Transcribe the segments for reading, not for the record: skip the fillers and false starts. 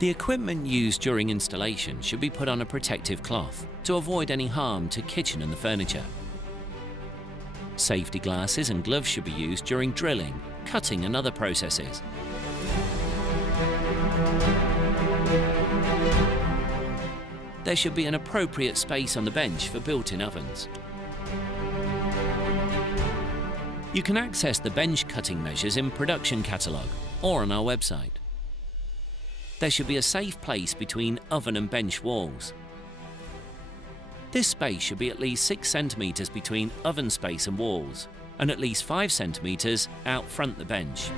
The equipment used during installation should be put on a protective cloth to avoid any harm to kitchen and the furniture. Safety glasses and gloves should be used during drilling, cutting and other processes. There should be an appropriate space on the bench for built-in ovens. You can access the bench cutting measures in production catalogue or on our website. There should be a safe place between oven and bench walls. This space should be at least 6 centimetres between oven space and walls, and at least 5 centimetres out front the bench.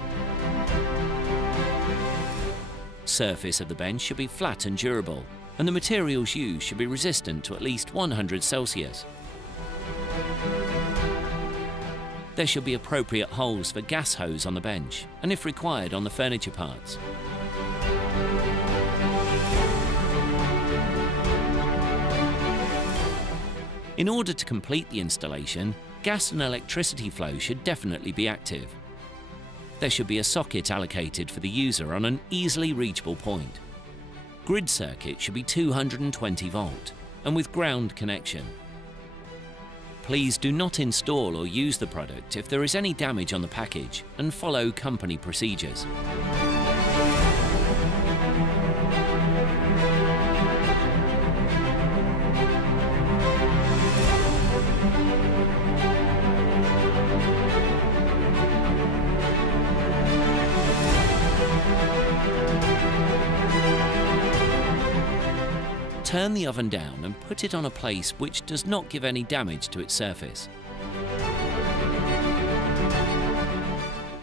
Surface of the bench should be flat and durable, and the materials used should be resistant to at least 100 Celsius. There should be appropriate holes for gas hose on the bench, and if required on the furniture parts. In order to complete the installation, gas and electricity flow should definitely be active. There should be a socket allocated for the user on an easily reachable point. Grid circuit should be 220 volt and with ground connection. Please do not install or use the product if there is any damage on the package, and follow company procedures. Turn the oven down and put it on a place which does not give any damage to its surface.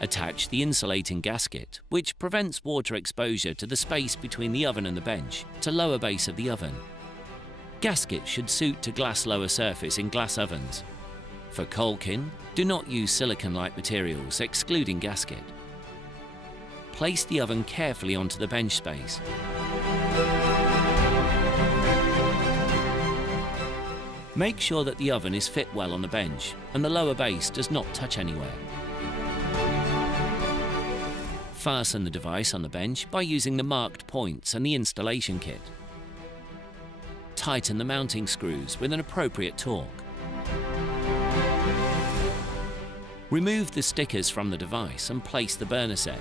Attach the insulating gasket, which prevents water exposure to the space between the oven and the bench, to lower base of the oven. Gasket should suit to glass lower surface in glass ovens. For caulking, do not use silicone-like materials, excluding gasket. Place the oven carefully onto the bench space. Make sure that the oven is fit well on the bench and the lower base does not touch anywhere. Fasten the device on the bench by using the marked points and the installation kit. Tighten the mounting screws with an appropriate torque. Remove the stickers from the device and place the burner set.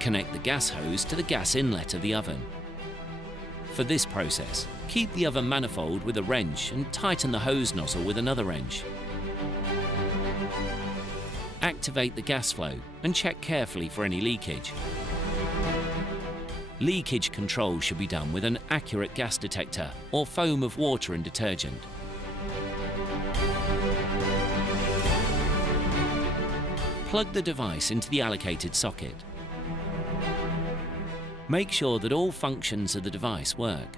Connect the gas hose to the gas inlet of the oven. For this process, keep the oven manifold with a wrench and tighten the hose nozzle with another wrench. Activate the gas flow and check carefully for any leakage. Leakage control should be done with an accurate gas detector or foam of water and detergent. Plug the device into the allocated socket. Make sure that all functions of the device work.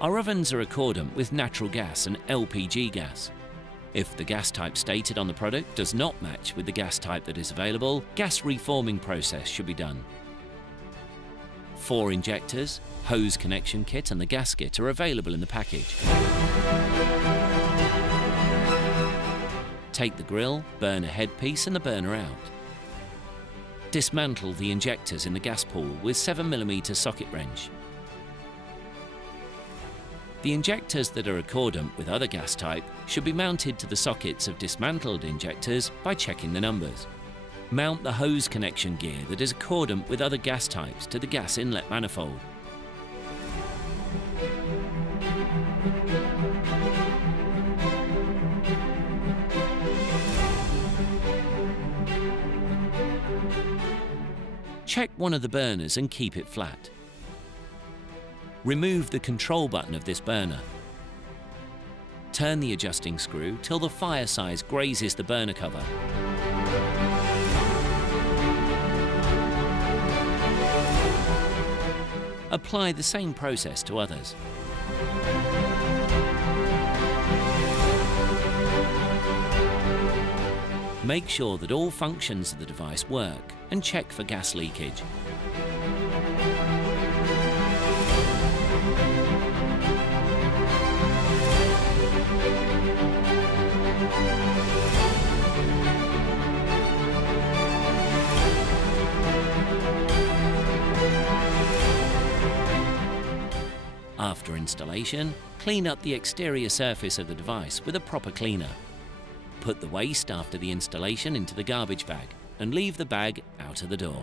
Our ovens are accordant with natural gas and LPG gas. If the gas type stated on the product does not match with the gas type that is available, gas reforming process should be done. 4 injectors, hose connection kit and the gasket are available in the package. Take the grill, burner headpiece and the burner out. Dismantle the injectors in the gas pool with 7mm socket wrench. The injectors that are accordant with other gas type should be mounted to the sockets of dismantled injectors by checking the numbers. Mount the hose connection gear that is accordant with other gas types to the gas inlet manifold. Check one of the burners and keep it flat. Remove the control button of this burner. Turn the adjusting screw till the fire size grazes the burner cover. Apply the same process to others. Make sure that all functions of the device work and check for gas leakage. After installation, clean up the exterior surface of the device with a proper cleaner. Put the waste after the installation into the garbage bag and leave the bag out of the door.